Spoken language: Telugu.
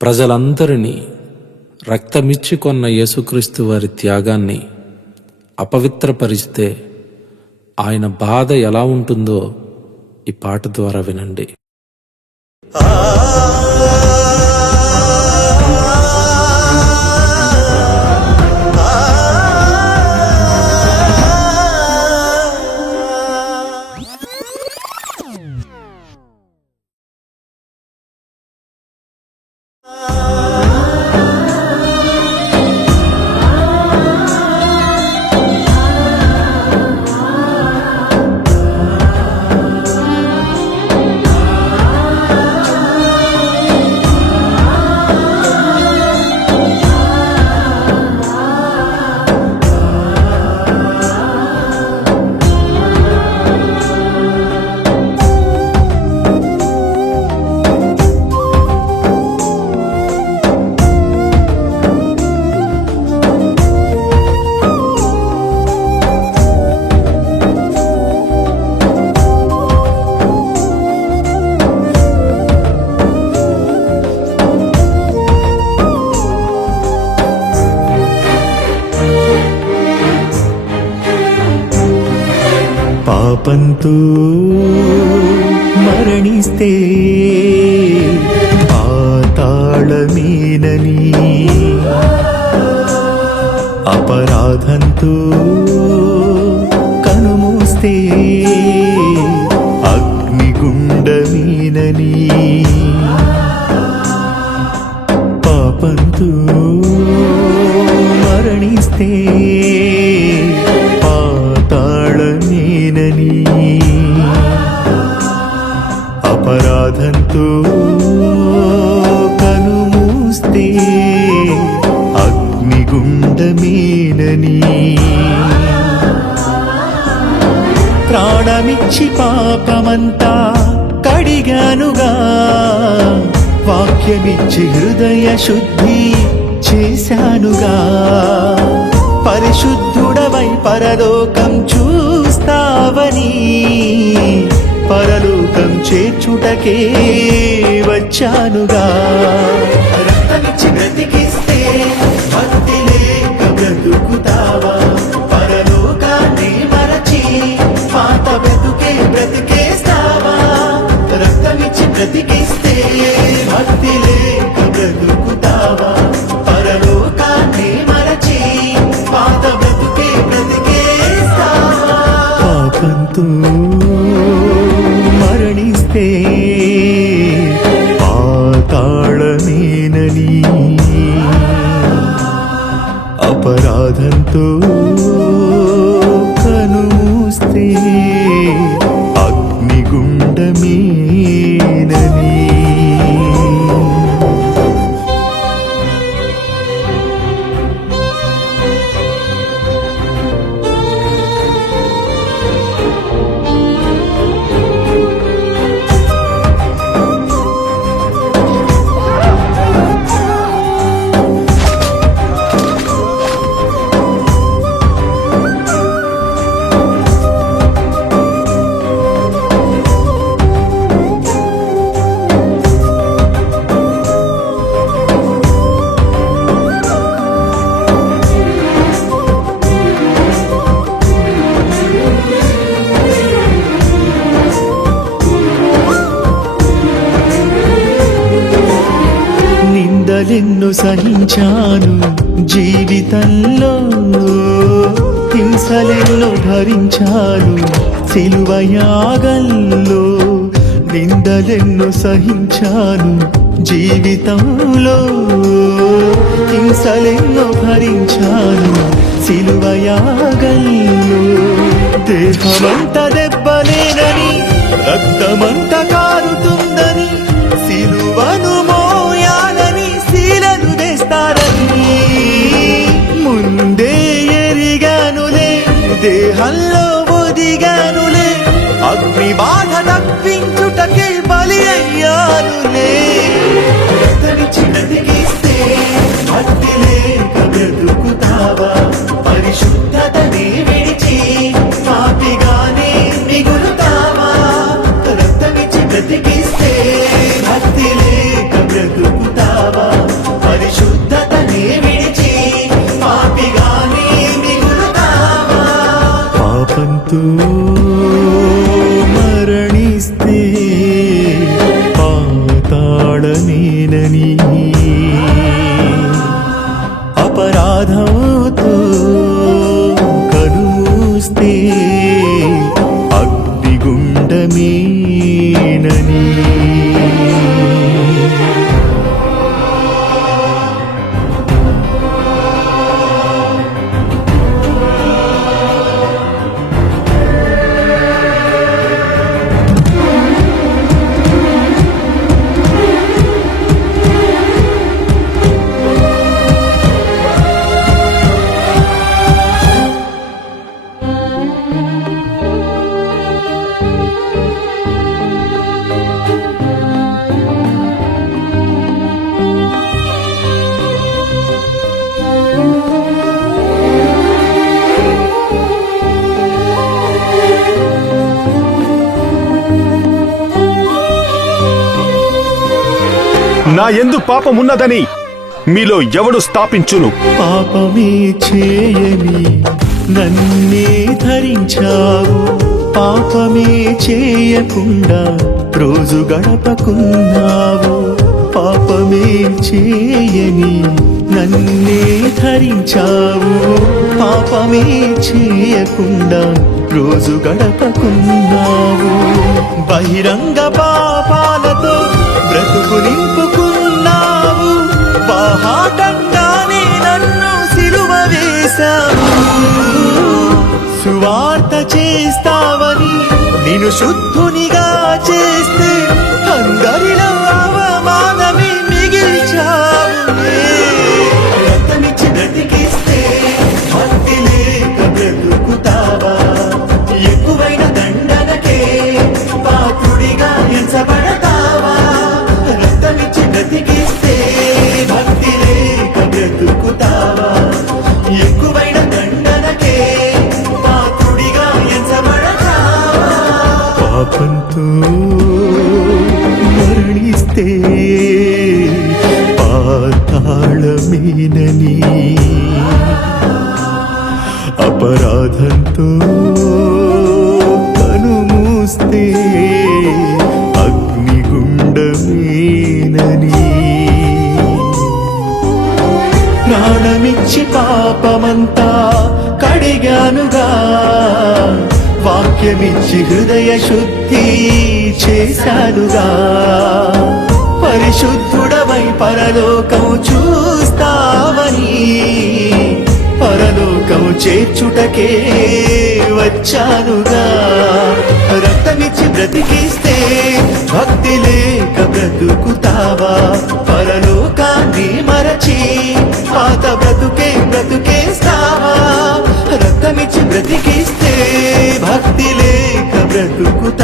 ప్రజలందరినీ రక్తమిచ్చి కొన్న యేసుక్రీస్తు వారి త్యాగాన్ని అపవిత్రపరిస్తే ఆయన బాధ ఎలా ఉంటుందో ఈ పాట ద్వారా వినండి. పాపంతో మరణిస్తే పాతాళమేనని, అపరాధంతో కనుమూస్తే అగ్నిగుండమేనని, పాపంతో మరణిస్తే పాతాళమేనని, అపరాధంతో కనుమూస్తే అగ్నిగుండమేనని, ప్రాణమిచ్చి పాపమంతా కడిగానుగా, వాక్యమిచ్చి హృదయ శుద్ధి చేశానుగా, పరిశుద్ధుడవై పరలోకం చూస్తావని, పరలోకం చేర్చుటకే వచ్చానుగా. రక్తమిచ్చి బ్రతికిస్తే భక్తి లేక బ్రతుకుతావా? పరలోకాన్ని మరచి పాత బ్రతుకే బ్రతికేస్తావా? రక్తమిచ్చి బ్రతికిస్తే భక్తి లేక బ్రతుకుతావా? పరలోకాన్ని మరచి పాత బ్రతుకే బ్రతికేస్తావా? పాపంతో మరణిస్తే పాతాళమేనని, అపరాధంతో కనుమూస్తే అగ్నిగుండమేనని. నిందలెన్ను సహించాను జీవితంలో, హింసలెన్ను భరించాను సిలువ యాగంలో. నిందలెన్ను సహించాను జీవితంలో, హింసలెన్ను భరించాను సిలువ యాగంలో. దేహమంత దెబ్బలేనని, రక్తమంత కారుతుందని, సిలువను మోయాలని శీలను వేస్తారని ముందే ఎరిగానులే, దేహంలో ఒదిగానులే, అగ్ని బాధ తప్పించుటకే బలి అయ్యానులే. రక్తమిచ్చి బ్రతికిస్తే భక్తి లేక బ్రతుకుతావా? పరిశుద్ధతని విడిచి పాపిగానే మిగులుతావా? రక్తమిచ్చి బ్రతికిస్తే భక్తి లేక పాపంతో మరణిస్తే పాతాళమేనని, అపరాధంతో కలుస్తే అగ్నిగుండమేనని. నా యందు పాపమున్నదని మీలో ఎవడు స్థాపించును? పాపమే చేయని నన్నే ధరించావు, పాపమే చేయకుండా రోజు గడపకున్నావు. పాపమే చేయని నన్నే ధరించావు, పాపమే చేయకుండా రోజు గడపకున్నావు. బహిరంగ పాపాలతో బ్రతుకు నింపుకున్నావు, బాహాటంగానే నన్ను సిలువ వేశావు. సువార్త చేస్తావని నిన్ను శుద్ధునిగా చేస్తే అందరిలో అవమానమే మిగిల్చావు. రక్తమిచ్చి బ్రతికిస్తే భక్తి లేక బ్రతుకుతావా? ఎక్కువైన దండనకే పాత్రుడిగా ఎంచబడతావా? రక్తమిచ్చి బ్రతికిస్తే భక్తి లేక బ్రతుకుతావా? ఎక్కువైన దండనకే పాత్రుడిగా ఎంచబడతావా? పాపంతో మరణిస్తే పాతాళమేనని, అపరాధంతో కనుమూస్తే అగ్నిగుండమేనని. ప్రాణమిచ్చి పాపమంతా కడిగానుగా, వాక్యమిచ్చి హృదయ శుద్ధి చేశానుగా. పరిశుద్ధుడవై పరలోకం చూస్తావని, పరలోకం చేర్చుటకే వచ్చానుగా. రక్తమిచ్చి బ్రతికిస్తే భక్తి లేక బ్రతుకుతావా? పరలోకాన్ని మరచి పాత బ్రతుకేస్తావా? రక్తమిచ్చి బ్రతికిస్తే భక్తి లేక బ్రతుకుతావా?